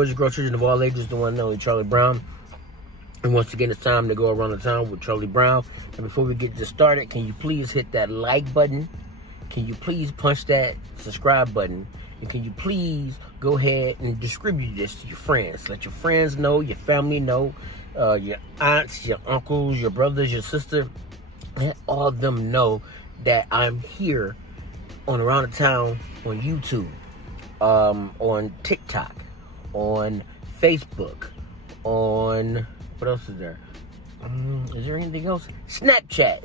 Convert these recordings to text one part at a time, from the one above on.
boys and girls, children of all ages, the one and only Charlie Brown. And once again, it's time to go around the town with Charlie Brown. And before we get this started, can you please hit that like button? Can you please punch that subscribe button? And can you please go ahead and distribute this to your friends? Let your friends know, your family know, your aunts, your uncles, your brothers, your sister. Let all of them know that I'm here on Around the Town on YouTube, on TikTok, on Facebook, on, what else is there? Is there anything else? Snapchat,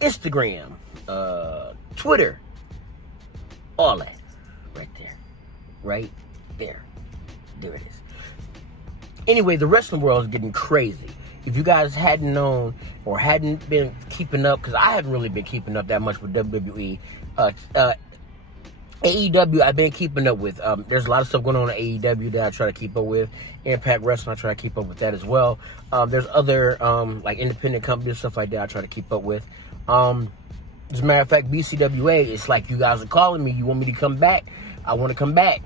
Instagram, Twitter, all that. Right there. Right there. There it is. Anyway, the wrestling world is getting crazy. If you guys hadn't known or hadn't been keeping up, because I haven't really been keeping up that much with WWE, AEW I've been keeping up with. There's a lot of stuff going on in AEW that I try to keep up with. Impact Wrestling, I try to keep up with that as well. There's other like independent companies, stuff like that I try to keep up with. As a matter of fact, BCWA, it's like you guys are calling me. You want me to come back? I want to come back.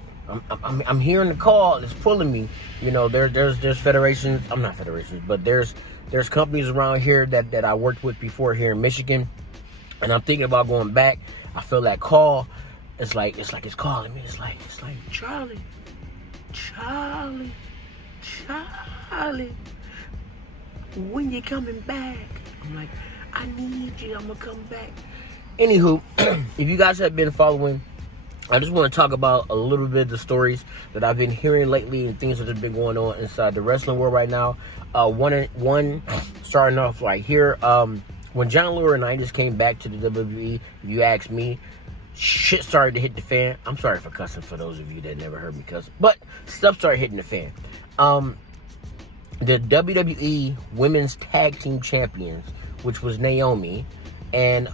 I'm hearing the call. It's pulling me. You know, there's federations. I'm not federations, but there's companies around here that I worked with before here in Michigan, and I'm thinking about going back. I feel that call. It's like it's calling me. It's like Charlie, when you coming back? I'm like, I need you. I'm gonna come back. Anywho, if you guys have been following, I just want to talk about a little bit of the stories that I've been hearing lately and things that have been going on inside the wrestling world right now. One starting off right here. When John Laurinaitis came back to the WWE, if you ask me, shit started to hit the fan. I'm sorry for cussing for those of you that never heard me cuss, but stuff started hitting the fan. The WWE Women's Tag Team Champions, which was Naomi and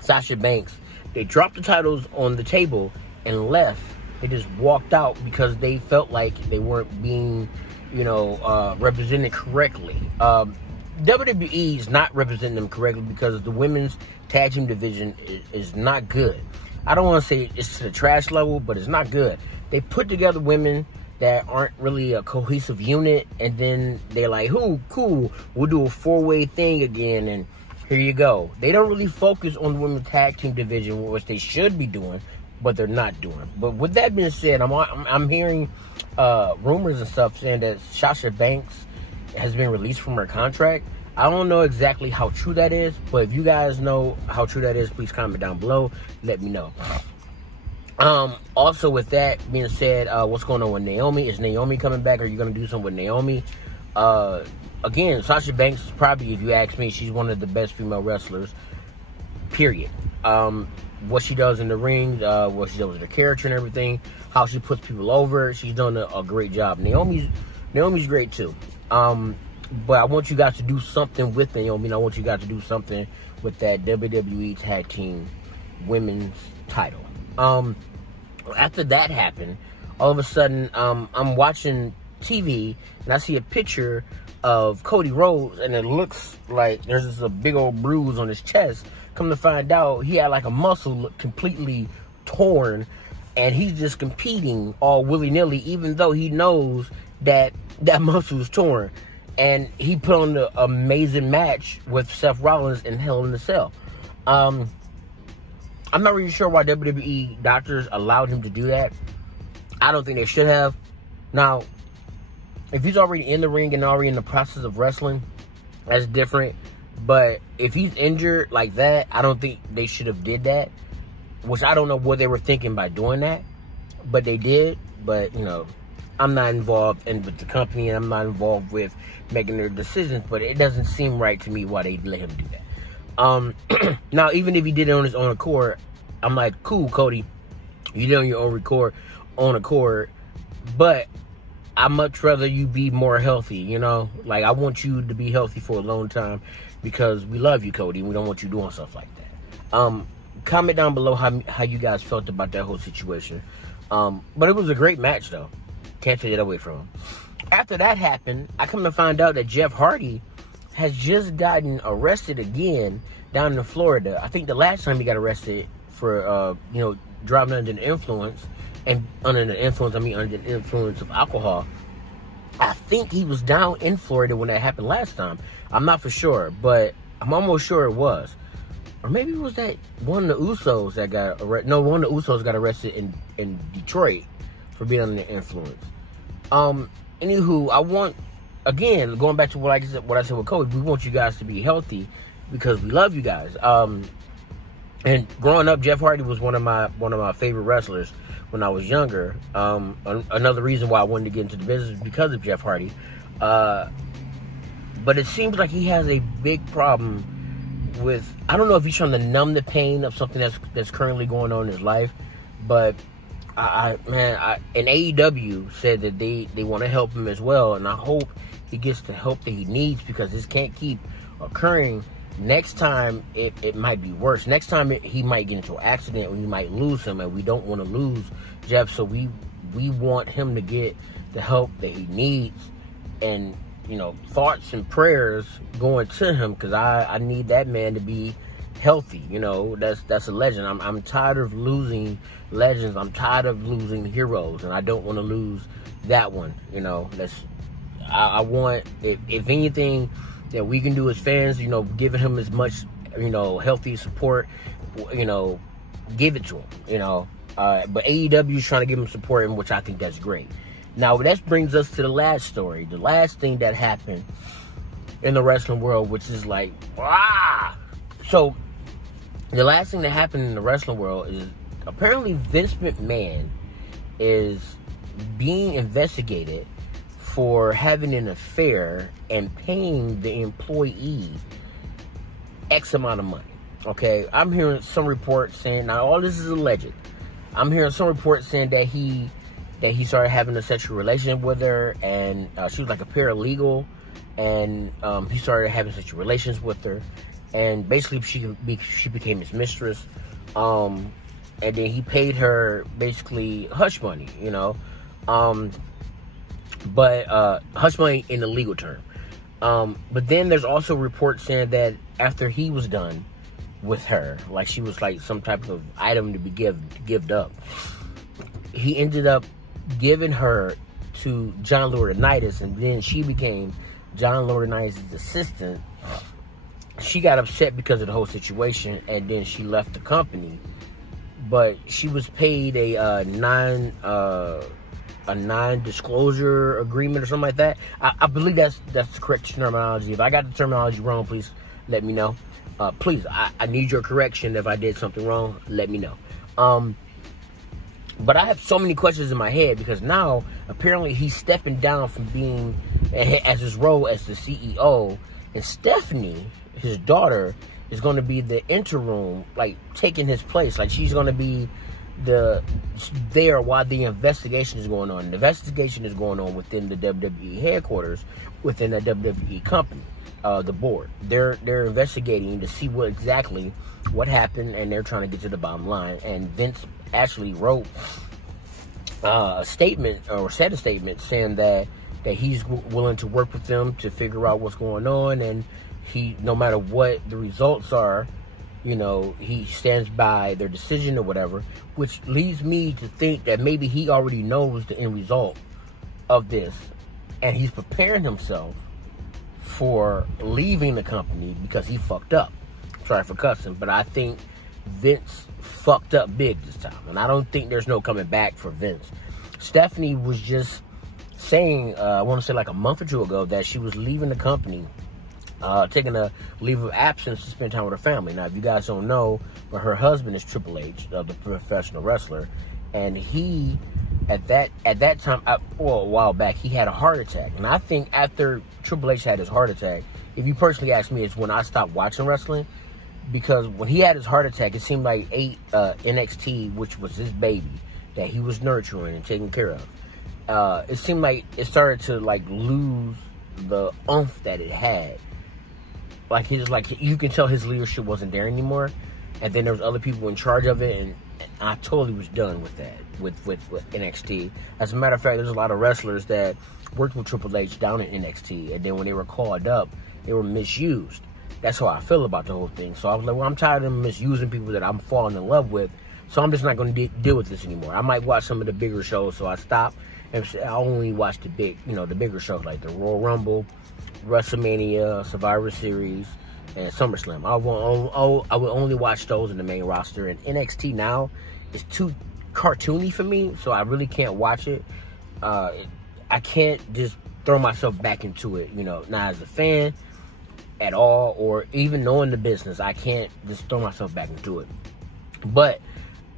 Sasha Banks, they dropped the titles on the table and left. They just walked out because they felt like they weren't being, represented correctly. WWE is not representing them correctly because the women's tag team division is not good. I don't want to say it's to the trash level, but it's not good. They put together women that aren't really a cohesive unit, and then they're like, cool, we'll do a four-way thing again, and here you go. They don't really focus on the women's tag team division, which they should be doing, but they're not doing. But with that being said, I'm hearing rumors and stuff saying that Sasha Banks has been released from her contract. I don't know exactly how true that is, but if you guys know how true that is, please comment down below. Let me know. Also, with that being said, what's going on with Naomi? Is Naomi coming back? Are you going to do something with Naomi? Again, Sasha Banks is probably, if you ask me, she's one of the best female wrestlers, period. What she does in the ring, what she does with her character and everything, how she puts people over, she's done a great job. Naomi's great too. But I want you guys to do something with Naomi, and I want you guys to do something with that WWE Tag Team Women's title. After that happened, all of a sudden, I'm watching TV, and I see a picture of Cody Rhodes, and it looks like there's just a big old bruise on his chest. Come to find out, he had like a muscle completely torn, and he's just competing all willy-nilly, even though he knows that that muscle is torn. And he put on an amazing match with Seth Rollins in Hell in a Cell. I'm not really sure why WWE doctors allowed him to do that. I don't think they should have. Now, if he's already in the ring and already in the process of wrestling, that's different. But if he's injured like that, I don't think they should have did that. Which I don't know what they were thinking by doing that. But they did. But, I'm not involved with the company, and I'm not involved with making their decisions, but it doesn't seem right to me why they let him do that. Now, even if he did it on his own accord, I'm like, cool, Cody, you did it on your own accord, but I'd much rather you be more healthy, Like, I want you to be healthy for a long time because we love you, Cody, and we don't want you doing stuff like that. Comment down below how you guys felt about that whole situation. But it was a great match, though. Can't take it away from him. After that happened, I come to find out that Jeff Hardy has just gotten arrested again down in Florida. I think the last time he got arrested for, driving under the influence, and under the influence, under the influence of alcohol. I think he was down in Florida when that happened last time. I'm not for sure, but I'm almost sure it was. Or maybe it was that one of the Usos that got arrested. No, one of the Usos got arrested in Detroit for being under the influence. Anywho, I want, again, going back to what I said with Kobe, we want you guys to be healthy because we love you guys. And growing up, Jeff Hardy was one of my favorite wrestlers when I was younger. Another reason why I wanted to get into the business is because of Jeff Hardy. But it seems like he has a big problem with, I don't know if he's trying to numb the pain of something that's currently going on in his life, but and AEW said that they want to help him as well, and I hope he gets the help that he needs, because this can't keep occurring. Next time, it might be worse. Next time, he might get into an accident, or you might lose him, and we don't want to lose Jeff, so we want him to get the help that he needs, and thoughts and prayers going to him, because I need that man to be healthy. That's a legend. I'm tired of losing legends. I'm tired of losing heroes, and I don't want to lose that one. I want, if anything that we can do as fans, giving him as much, healthy support, give it to him, but AEW is trying to give him support, which I think that's great. Now, that brings us to the last story, the last thing that happened in the wrestling world, which is like, So, the last thing that happened in the wrestling world is apparently Vince McMahon is being investigated for having an affair and paying the employee X amount of money. Okay, I'm hearing some reports saying, now all this is alleged, I'm hearing some reports saying that he started having a sexual relationship with her, and she was like a paralegal, and he started having sexual relations with her, and basically she became his mistress, and then he paid her basically hush money, but hush money in the legal term. But then there's also reports saying that after he was done with her, like she was like some type of item to be given up, he ended up giving her to John Laurinaitis, and then she became John Laurinaitis' assistant. She got upset because of the whole situation, and then she left the company. But she was paid a non-disclosure agreement or something like that. I believe that's the correct terminology. If I got the terminology wrong, please let me know. Please, I need your correction. If I did something wrong, let me know. But I have so many questions in my head, because now apparently he's stepping down from being as his role as the CEO, and Stephanie, his daughter, is going to be the interim, like taking his place. Like she's going to be there while the investigation is going on. The investigation is going on within the WWE headquarters, within the WWE company, the board. They're investigating to see what happened, and they're trying to get to the bottom line. And Vince actually wrote a statement, or said a statement, saying that he's willing to work with them to figure out what's going on, and he, no matter what the results are, he stands by their decision or whatever, which leads me to think that maybe he already knows the end result of this, and he's preparing himself for leaving the company because he fucked up. Sorry for cussing, but I think Vince fucked up big this time, and I don't think there's no coming back for Vince. Stephanie was just saying, I want to say like a month or two ago, that she was leaving the company, taking a leave of absence to spend time with her family. Now, if you guys don't know, but her husband is Triple H, the professional wrestler, and he, at that time, a while back, he had a heart attack. And I think after Triple H had his heart attack, if you personally ask me, it's when I stopped watching wrestling, because when he had his heart attack, it seemed like NXT, which was his baby that he was nurturing and taking care of, it seemed like it started to like lose the oomph that it had. Like you can tell his leadership wasn't there anymore, and then there was other people in charge of it, and I totally was done with that with NXT. As a matter of fact, there's a lot of wrestlers that worked with Triple H down in NXT, and then when they were called up, they were misused. That's how I feel about the whole thing. So I was like, well, I'm tired of them misusing people that I'm falling in love with. So I'm just not going to deal with this anymore. I might watch some of the bigger shows, so I stop. And I only watch the bigger shows like the Royal Rumble, WrestleMania, Survivor Series, and SummerSlam. I will only watch those in the main roster. And NXT now is too cartoony for me, so I really can't watch it. I can't just throw myself back into it, not as a fan at all, or even knowing the business. I can't just throw myself back into it. But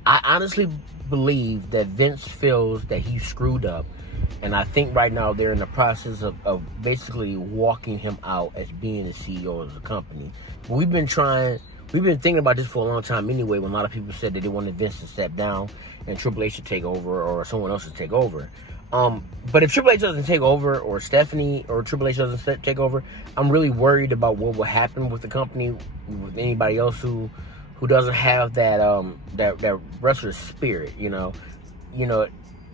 I honestly believe that Vince feels that he screwed up, and I think right now they're in the process of basically walking him out as being the CEO of the company. But we've been thinking about this for a long time anyway, when a lot of people said that they wanted Vince to step down and Triple H to take over, or someone else to take over. But if Triple H doesn't take over, or Stephanie or Triple H doesn't take over, I'm really worried about what will happen with the company, with anybody else who doesn't have that wrestler spirit,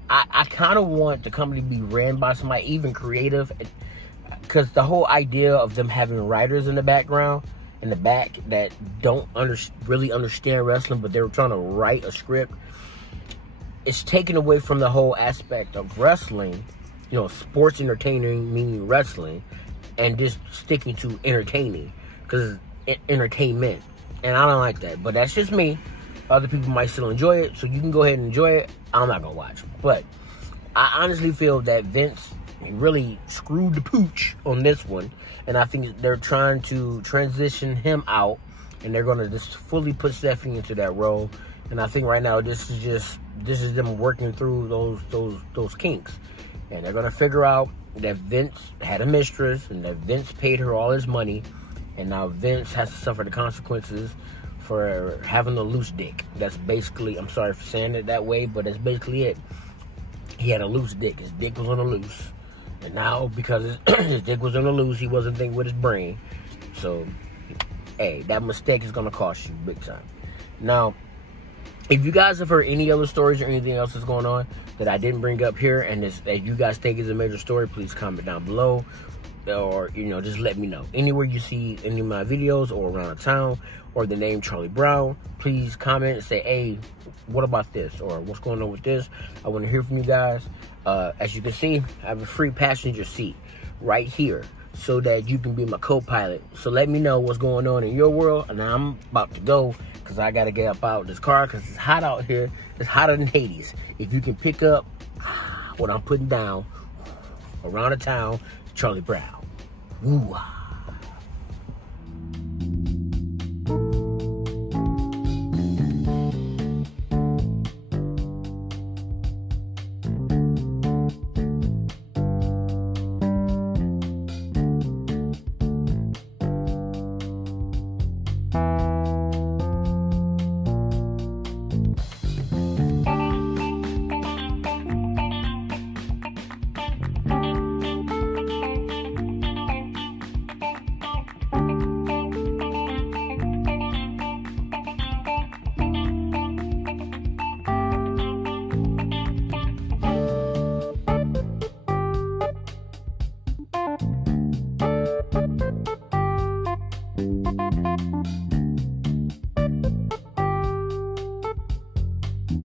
I kind of want the company to be ran by somebody, even creative, because the whole idea of them having writers in the background, in the back, that don't really understand wrestling, but they're trying to write a script, it's taken away from the whole aspect of wrestling, sports entertaining, meaning wrestling, and just sticking to entertaining, because entertainment. And I don't like that, but that's just me. Other people might still enjoy it, so you can go ahead and enjoy it. I'm not going to watch. But I honestly feel that Vince really screwed the pooch on this one, and I think they're trying to transition him out, and they're going to just fully put Stephanie into that role. And I think right now this is them working through those kinks, and they're going to figure out that Vince had a mistress, and that Vince paid her all his money, and now Vince has to suffer the consequences for having a loose dick. That's basically, I'm sorry for saying it that way, but that's basically it. He had a loose dick. His dick was on the loose. And now, because his dick was on the loose, he wasn't thinking with his brain. So, hey, that mistake is going to cost you big time. Now, if you guys have heard any other stories or anything else that's going on that I didn't bring up here, and that you guys think is a major story, please comment down below. Or, just let me know. Anywhere you see any of my videos, or around town, or the name Charlie Brown, please comment and say, hey, what about this? Or what's going on with this? I want to hear from you guys. As you can see, I have a free passenger seat right here, so that you can be my co-pilot. So let me know what's going on in your world. And I'm about to go, because I got to get up out of this car, because it's hot out here. It's hotter than Hades. If you can pick up what I'm putting down around the town, Charlie Brown. Woo-ah.